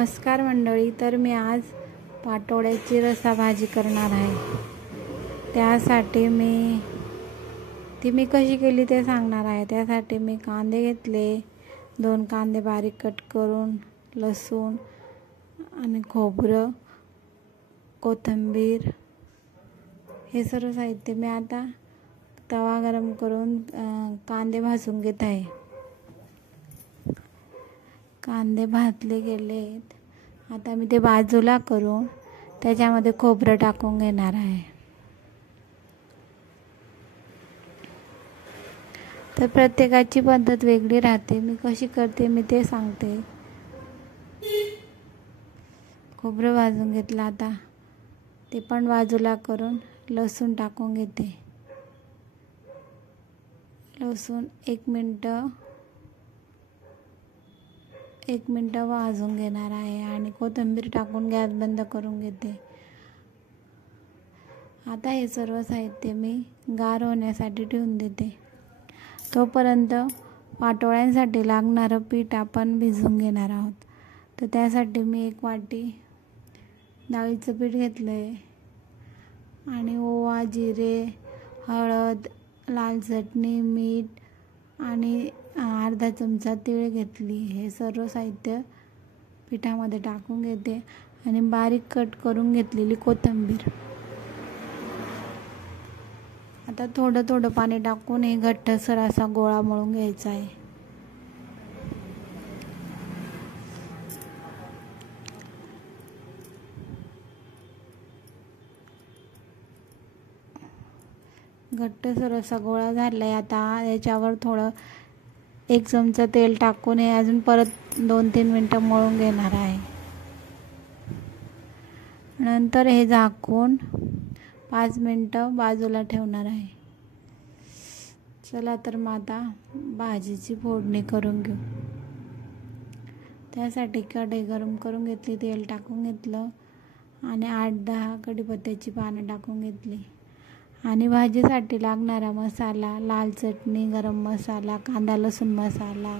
नमस्कार मंडळी, तर मी आज पाटोळ्याची रसाभाजी करणार आहे। त्यासाठी मी कशी केली ते सांगणार आहे। त्यासाठी मी कांदे घेतले, 2 कांदे बारीक कट करून, लसूण आणि खोबरं, कोथिंबीर हे सर्व साहित्य मी आता तवा गरम करून कांदे भाजून घेत आहे। कांदे भाजले गेलेत, आता मी ते बाजूला करून त्याच्यामध्ये खोबरं टाकून घेणार आहे। तर प्रत्येकाची पद्धत वेगळी राहते, मी कशी करते मी ते सांगते। खोबरं भाजून घेतलं, आता ते पण बाजूला करून लसूण टाकून घेते। लसूण एक मिनिट भाजून घेणार आहे आणि कोथिंबीर टाकून गॅस बंद करून घेते। आता हे सर्व साहित्य मी गार होण्यासाठी ठेवून देते। तोपर्यंत पाटोळ्यांसाठी लागणारं पीठ आपण भिजवून घेणार आहोत। तर त्यासाठी मी 1 वाटी डाळीचं पीठ घेतलं आहे आणि ओवा, जिरे, हळद, लाल चटणी, मीठ आणि अर्धा चमचा तीळ घेतली। हे सर्व साहित्य पिठामध्ये टाकून घेते आणि बारीक कट करून घेतलेली कोथिंबीर। आता थोडं पाणी टाकून हे घट्टसर असा गोळा मळून घ्यायचा आहे। घट्टसर असा गोळा झालाय। आता याच्यावर थोडं 1 चमचा तेल टाकून हे अजून परत 2-3 मिनिटं मळून घेणार आहे। नंतर हे झाकून 5 मिनिटं बाजूला ठेवणार आहे। चला तर मग आता भाजीची फोडणी करून घेऊ। त्यासाठी कढई गरम करून घेतली, तेल टाकून घेतलं आणि 8-10 कढीपत्त्याची पानं टाकून घेतली आणि भाजीसाठी लागणारा मसाला, लाल चटणी, गरम मसाला, कांदा लसूण मसाला,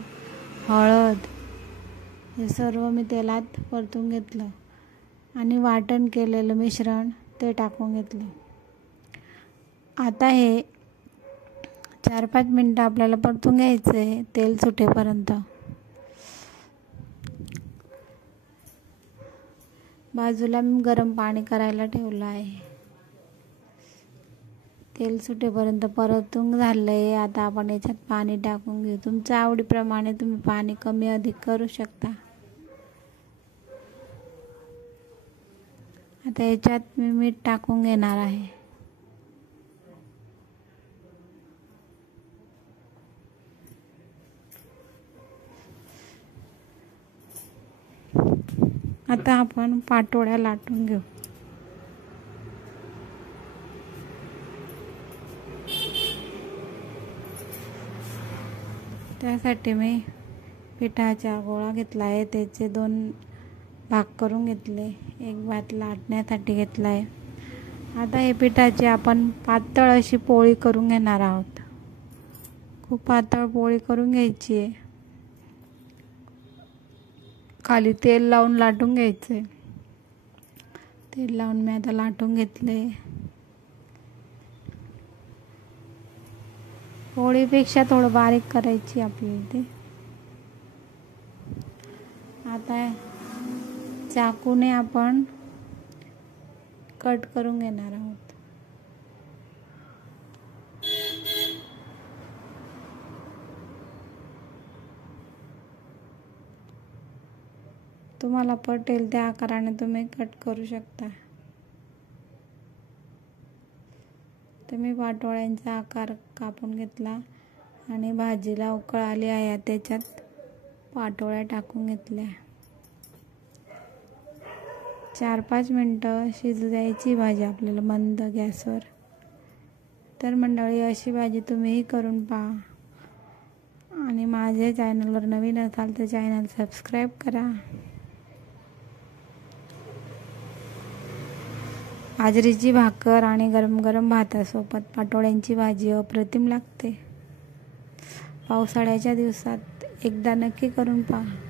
हळद हे सर्व मी तेलात परतून घेतलं आणि वाटण केलेलं मिश्रण ते टाकून घेतलं। आता हे 4-5 मिनिटं आपल्याला परतून घ्यायचं आहे तेल सुटेपर्यंत। बाजूला मी गरम पाणी करायला ठेवलं आहे। तेल सुटेपर्यंत परतून झालंय। आता आपण याच्यात पाणी टाकून घेऊ। तुमच्या आवडीप्रमाणे तुम्ही पाणी कमी अधिक करू शकता। आता याच्यात मी मीठ टाकून घेणार आहे। आता आपण पाटोळ्या लाटून घेऊ। त्यासाठी मी पिठाचा गोळा घेतला आहे, त्याचे 2 भाग करून घेतले, 1 भाग लाटण्यासाठी घेतला आहे। आता हे पिठाची आपण पातळ अशी पोळी करून घेणार आहोत। खूप पातळ पोळी करून घ्यायची आहे। खाली तेल लावून लाटून घ्यायचे। तेल लावून मी आता लाटून घेतले। पोळीपेक्षा थोडं बारीक करायची आपल्याला ते। आता चाकूने आपण कट करून घेणार आहोत। तुम्हाला पटेल त्या आकाराने तुम्ही कट करू शकता। तर मी पाटोळ्यांचा आकार कापून घेतला आणि भाजीला उकळ आली आहे, त्याच्यात पाटोळ्या टाकून घेतल्या। 4-5 मिनिटं शिजू द्यायची भाजी आपल्याला मंद गॅसवर। तर मंडळी, अशी भाजी तुम्हीही करून पहा आणि माझ्या चॅनलवर नवीन असाल तर चॅनल सबस्क्राईब करा। बाजरीची भाकर आणि गरम गरम भातासोबत पाटोळ्यांची भाजी अप्रतिम लागते। पावसाळ्याच्या दिवसात एकदा नक्की करून पहा।